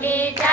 day.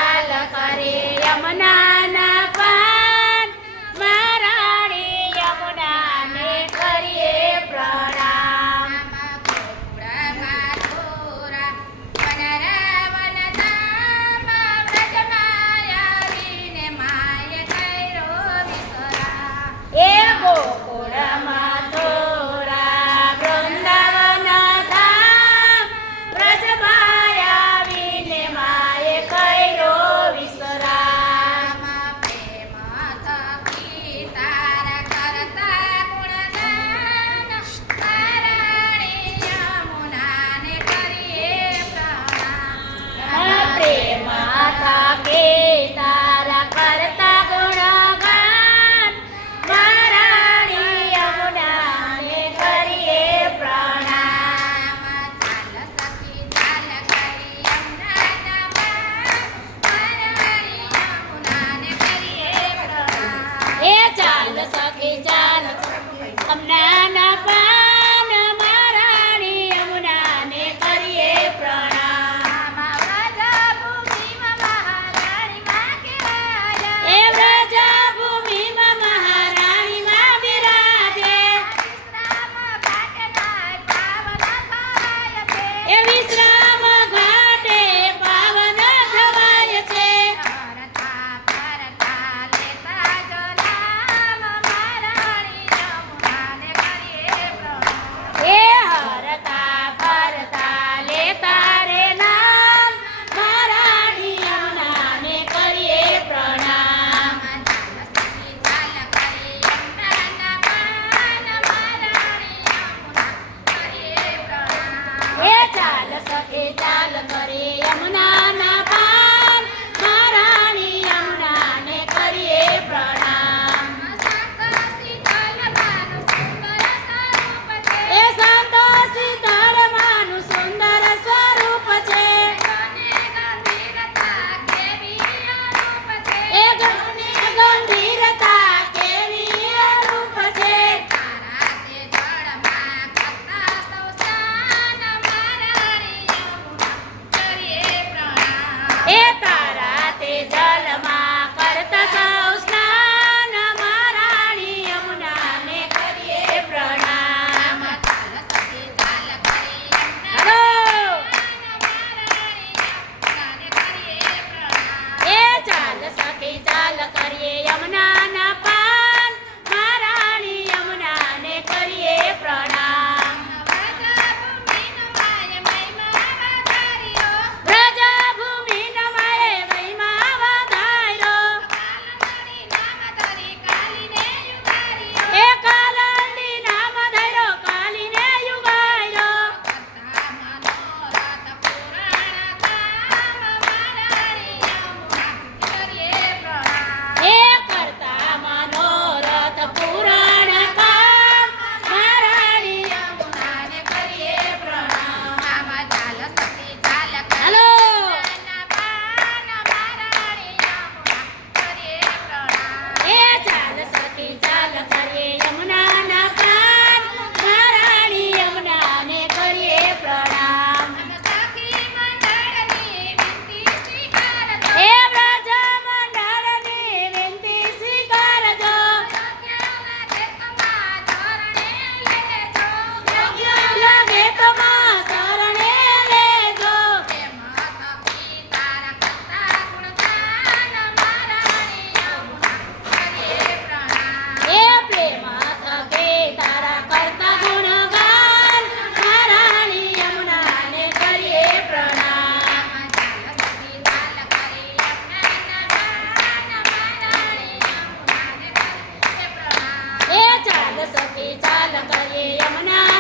Saraswati चालकये Yamuna